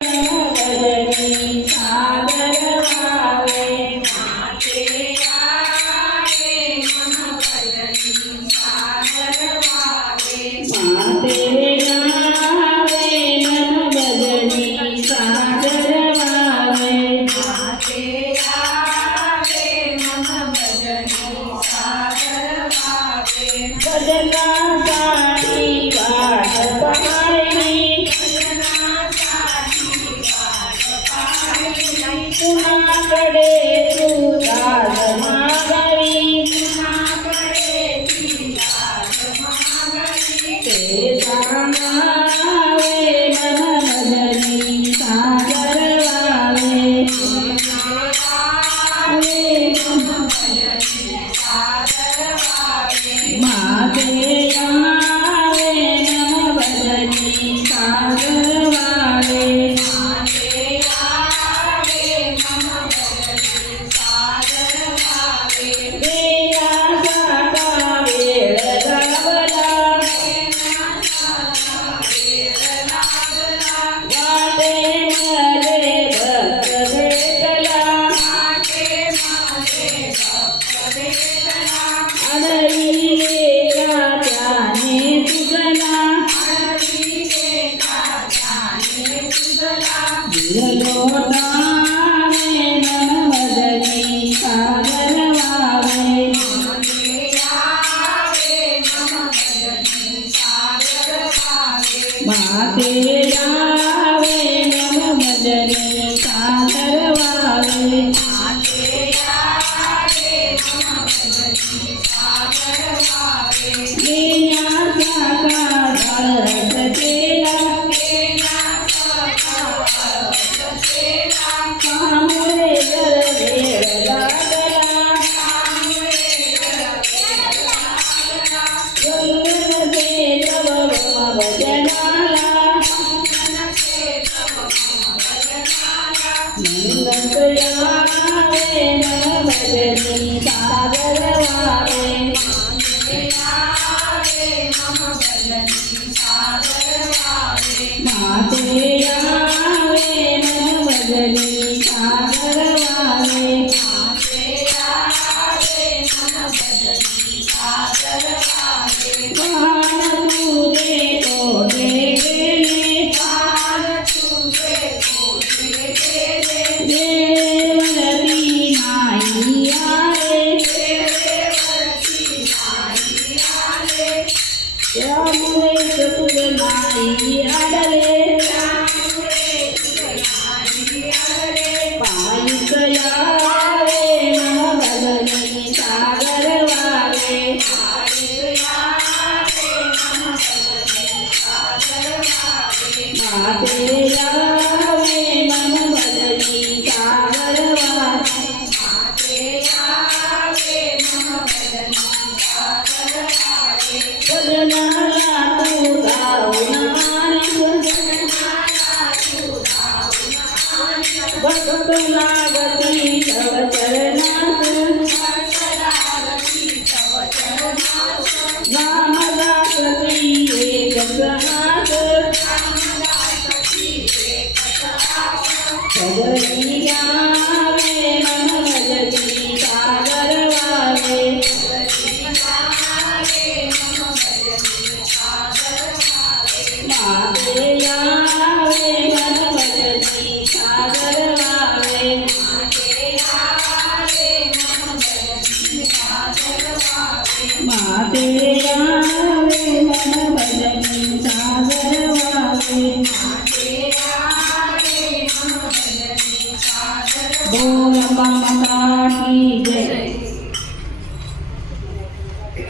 भजनी सागर वावे माते आवे मम भजनी सागर वावे माते आवे मम भजनी सागर वावे माते आवे मम भजनी सागर वावे भजनासाठी वाट पाहिली कुणाकडे तू दाद मागावी ते सांगावे मन भजनी सागर वावे मागे यावे मन भजनी सागर वावे माते यावे मम भजनी सागर वावे माते यावे मम भजनी सागर वावे लीना साकार केला कामुळे वेळ लागला भजनाला यावे मम भजनी सागर वावे माते यावे मम भजनी सागर वावे प्राण तुझे कोठे गेले देवरती नाही आले त्यामुळे तुझ नाही आडले पायीच यावे मम भजनी सागर वावे माते यावे मम भजनी सागर वावे भजनाला तू गावनास भक्त लागती तव चरणास नाम दासती एकच हात भजनी गावे मम भजनी सागर वावे माते यावे मम भजनी सागर वावे माते यावे मम भजनी सागर वावे बोल ममता की जय।